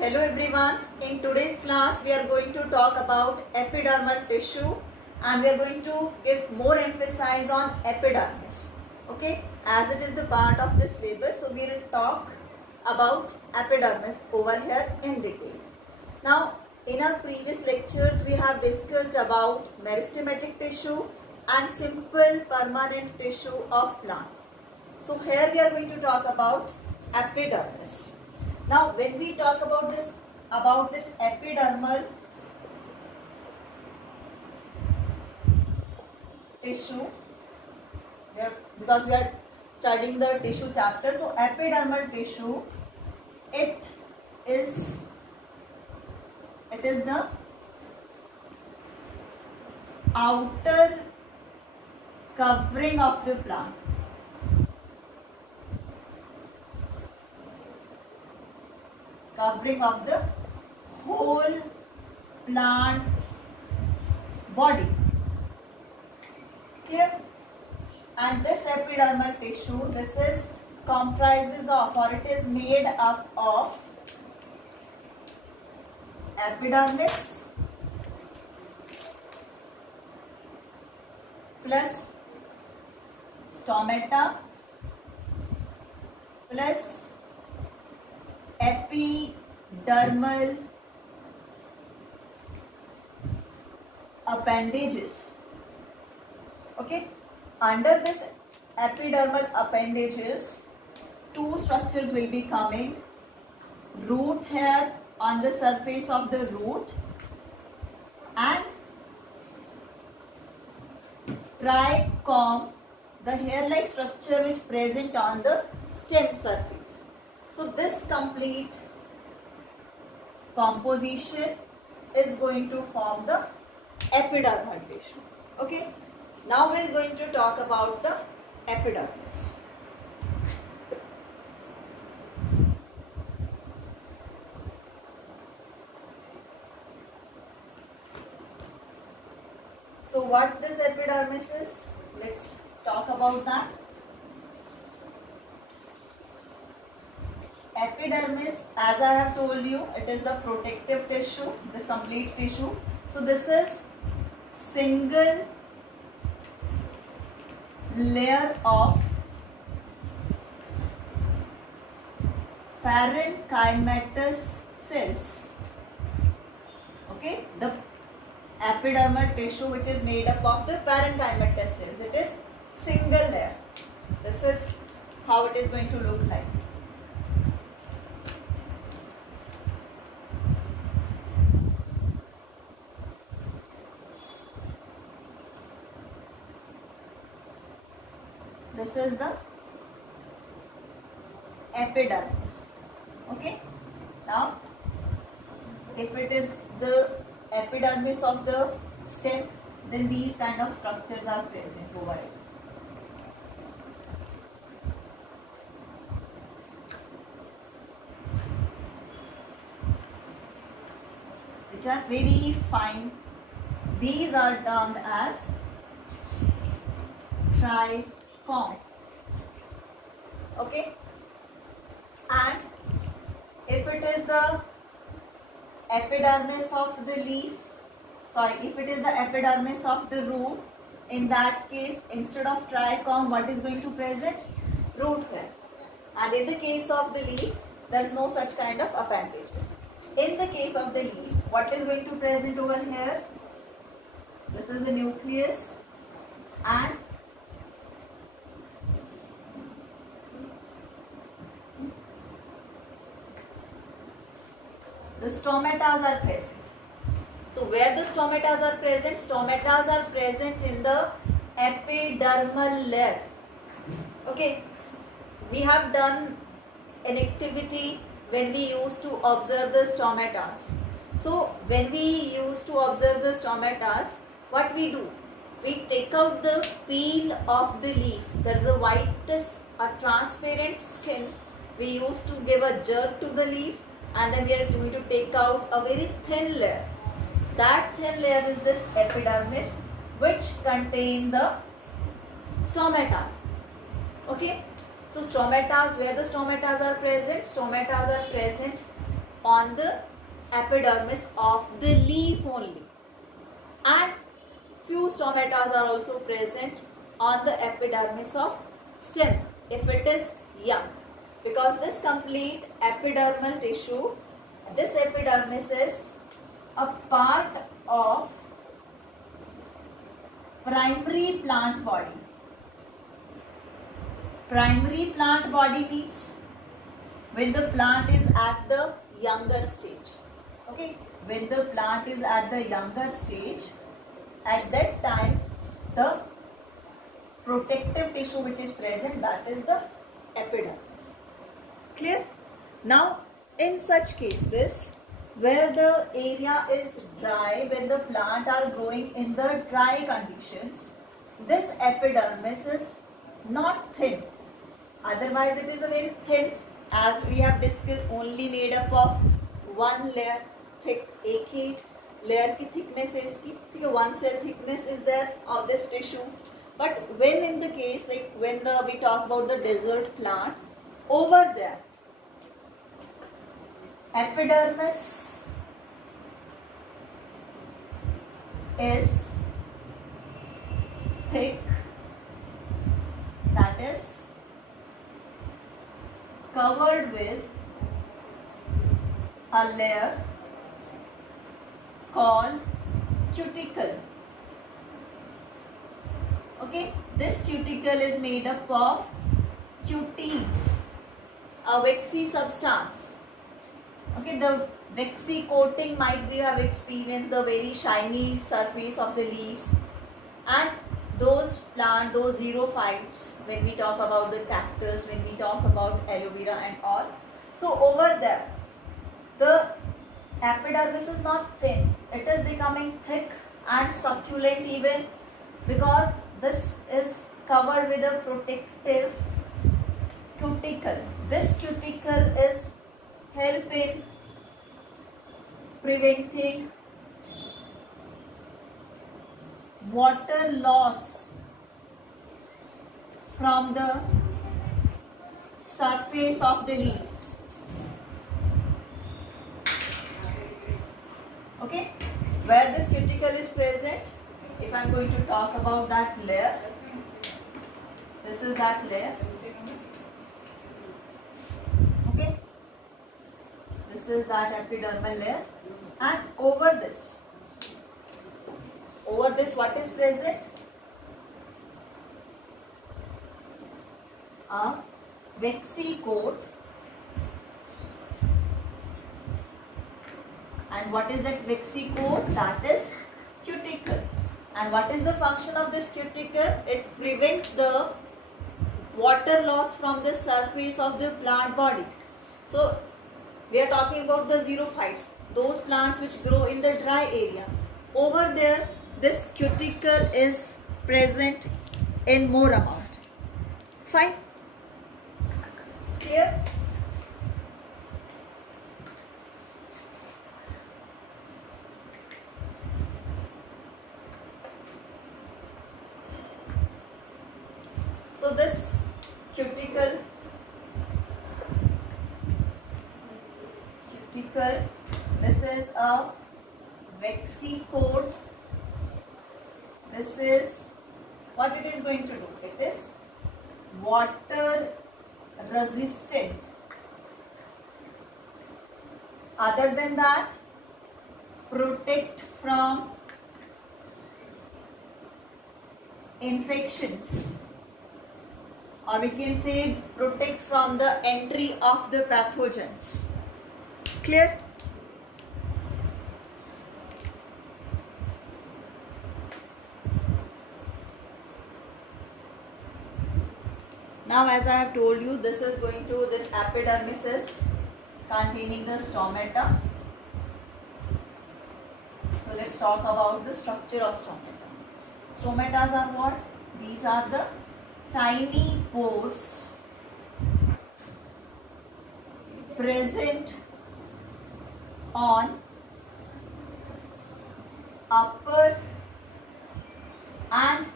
Hello everyone. In today's class we are going to talk about epidermal tissue and we are going to give more emphasis on epidermis. Okay, as it is the part of the syllabus, so we will talk about epidermis over here in detail. Now, in our previous lectures we have discussed about meristematic tissue and simple permanent tissue of plant. So here we are going to talk about epidermis. Now, when we talk about this epidermal tissue, because we are studying the tissue chapter, so epidermal tissue, it is the outer covering of the plant. Covering of the whole plant body. Clear? And this epidermal tissue, this is comprises of, or it is made up of epidermis plus stomata plus epidermal appendages. Okay, under this epidermal appendages, two structures will be coming. Root hair on the surface of the root and trichome, the hair-like structure which present on the stem surface. So this complete composition is going to form the epidermal tissue. Okay. Now we are going to talk about the epidermis. So what this epidermis is? Let's talk about that. Epidermis, as I have told you, it is the protective tissue, this complete tissue. So this is single layer of parenchymatous cells. Okay, the epidermal tissue which is made up of the parenchymatous cells. It is single layer. This is how it is going to look like. This is the epidermis. Okay. Now, if it is the epidermis of the stem, then these kind of structures are present over it. Which are very fine. These are termed as trichome. Okay, and if it is the epidermis of the leaf, if it is the epidermis of the root, in that case instead of trichome, what is going to present? Root hair. And in the case of the leaf, there is no such kind of appendages. In the case of the leaf, what is going to present over here? This is the nucleus and the stomatas are present. So where the stomatas are present? Stomatas are present in the epidermal layer. Okay, we have done an activity when we used to observe the stomatas. So when we used to observe the stomatas, what we do? We take out the peel of the leaf. There is a white, a transparent skin. We used to give a jerk to the leaf and then we are going to take out a very thin layer. That thin layer is this epidermis, which contain the stomatas. Okay, so stomatas, where the stomatas are present? Stomatas are present on the epidermis of the leaf only, and few stomata are also present on the epidermis of stem if it is young, because this complete epidermal tissue, this epidermis is a part of primary plant body. Primary plant body means when the plant is at the younger stage. Okay, when the plant is at the younger stage, at that time the protective tissue which is present, that is the epidermis. Clear? Now in such cases where the area is dry, when the plant are growing in the dry conditions, this epidermis is not thin. Otherwise it is a very thin, as we have discussed, only made up of one layer thick. एक ही layer की thickness है इसकी, ठीक है, one cell thickness is there of this tissue. But when in the case, like when we talk about the desert plant, over there epidermis is thick, that is covered with a layer called cuticle. Okay, this cuticle is made up of cutene, a waxy substance. Okay, the waxy coating might be have experienced the very shiny surface of the leaves, and those plant, those xerophytes, when we talk about the cactus, when we talk about aloe vera and all. So over there, the epidermis is not thin, it is becoming thick and succulent even, because this is covered with a protective cuticle. This cuticle is help in preventing water loss from the surface of the leaves. Okay, where this cuticle is present, if I am going to talk about that layer, this is that layer. Okay, this is that epidermal layer, and over this what is present? A waxy coat. And what is that waxy coat? That is cuticle. And what is the function of this cuticle? It prevents the water loss from the surface of the plant body. So we are talking about the xerophytes, those plants which grow in the dry area. Over there, this cuticle is present in more amount. Fine? Clear? So this cuticle, this is a waxy coat. This is what it is going to do. It is water resistant. Other than that, protect from infections, or we can say protect from the entry of the pathogens. Clear? Now, as I have told you, this epidermis is containing the stomata. So let's talk about the structure of stomata. Stomatas are what? These are the tiny pores present on upper and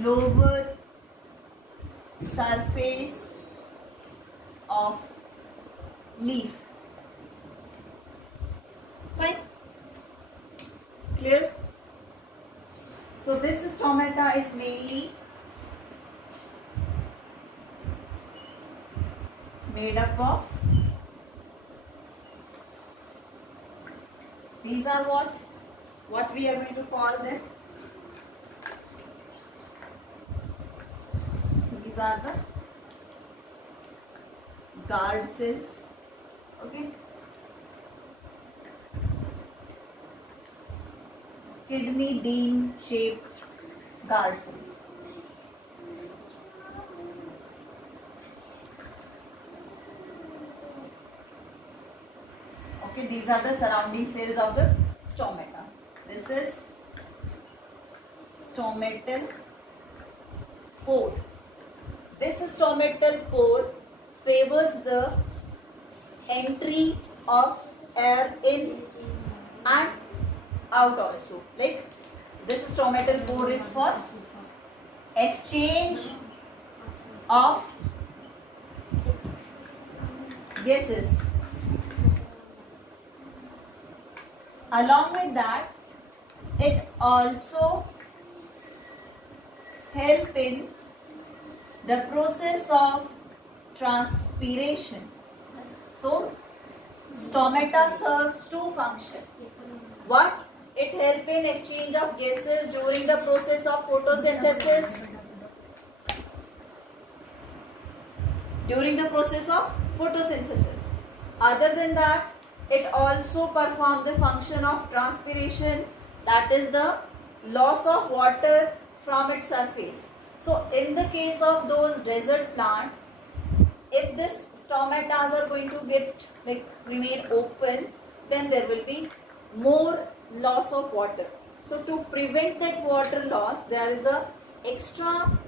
lower surface of leaf. stomata is mainly made up of, these are what we are going to call them. These are the guard cells. Okay. Kidney bean shaped guard cells. Okay, these are the surrounding cells of the stomata. This is stomatal pore. This stomatal pore favors the entry of air in and out also. Like this stomatal pore is for exchange of gases. Along with that, it also help in the process of transpiration. So, stomata serves two functions. What? It helps in exchange of gases during the process of photosynthesis. During the process of photosynthesis. Other than that, it also performs the function of transpiration, that is the loss of water from its surface. So in the case of those desert plant, if this stomatas are going to get remain open, then there will be more loss of water. So to prevent that water loss, there is a extra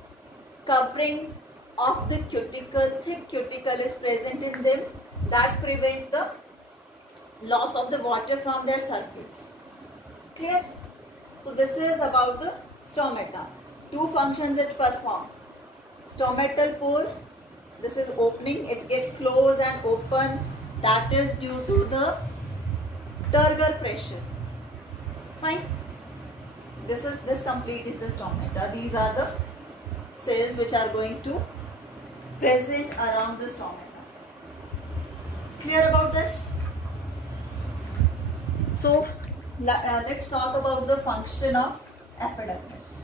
covering of the cuticle, thick cuticle is present in them, that prevent the loss of the water from their surface. Clear? So this is about the stomata. Two functions it performs. Stomatal pore, this is opening, it gets closed and open, that is due to the turgor pressure. Fine. This complete is the stomata. These are the cells which are going to present around the stomata. Clear about this? So let's talk about the function of epidermis.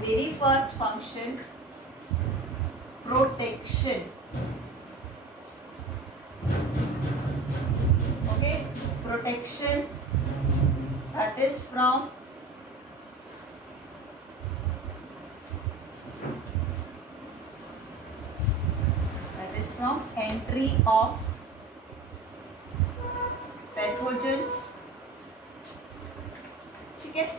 Very first function, protection. Okay, protection, that is from entry of pathogens. Okay,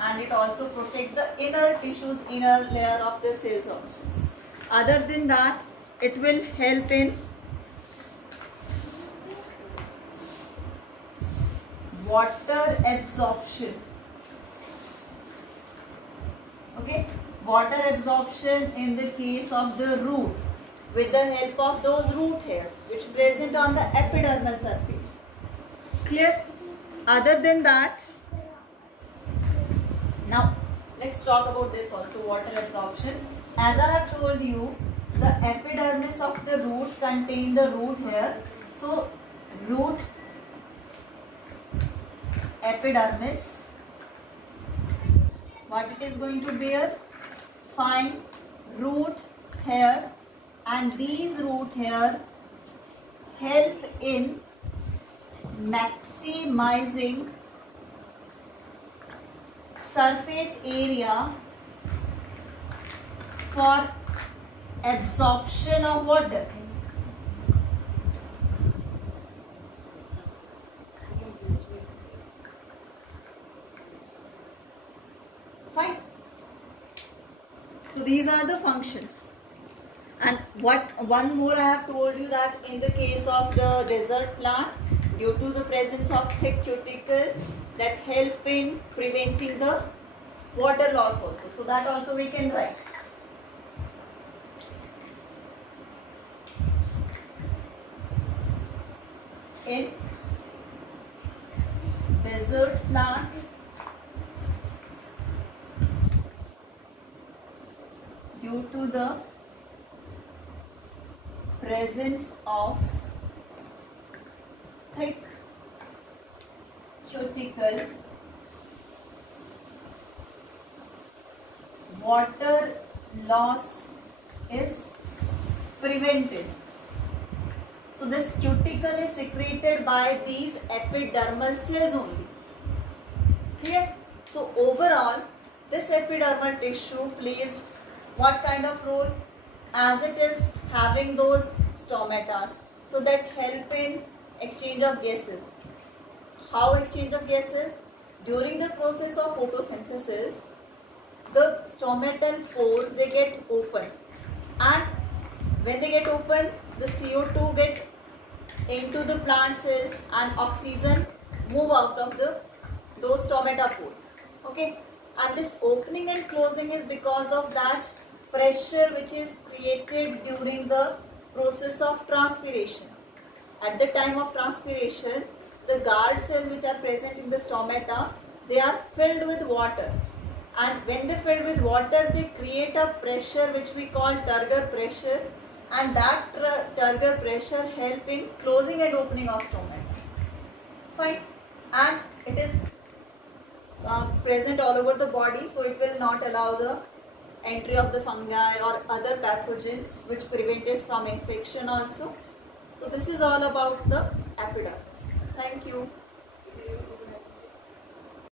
and it also protects the inner tissues, inner layer of the cells also. Other than that, it will help in water absorption. Okay, water absorption in the case of the root with the help of those root hairs which present on the epidermal surface. Clear? Other than that, now let's talk about this also, water absorption. As I have told you, the epidermis of the root contain the root hair. So root epidermis, what it is going to bear? Fine root hair, and these root hair help in maximizing surface area for absorption of water. Fine. So these are the functions. And one more I have told you, that in the case of the desert plant, due to the presence of thick cuticle, that help in preventing the water loss also. So that also we can write. In desert plant, due to the presence of thick cuticle, water loss is prevented. So this cuticle is secreted by these epidermal cells only. Clear? So overall, this epidermal tissue plays what kind of role? As it is having those stomata, so that help in exchange of gases. How exchange of gases? During the process of photosynthesis, the stomatal pores, they get open, and when they get open, the CO2 get into the plant cell and oxygen move out of those stomata pore. Okay, and this opening and closing is because of that pressure which is created during the process of transpiration. At the time of transpiration, the guard cells which are present in the stomata, they are filled with water, and when they fill with water, they create a pressure which we call turgor pressure, and that turgor pressure help in closing and opening of stomata. Fine. And it is present all over the body, so it will not allow the entry of the fungi or other pathogens, which prevent it from infection also. So this is all about the epidermis. Thank you.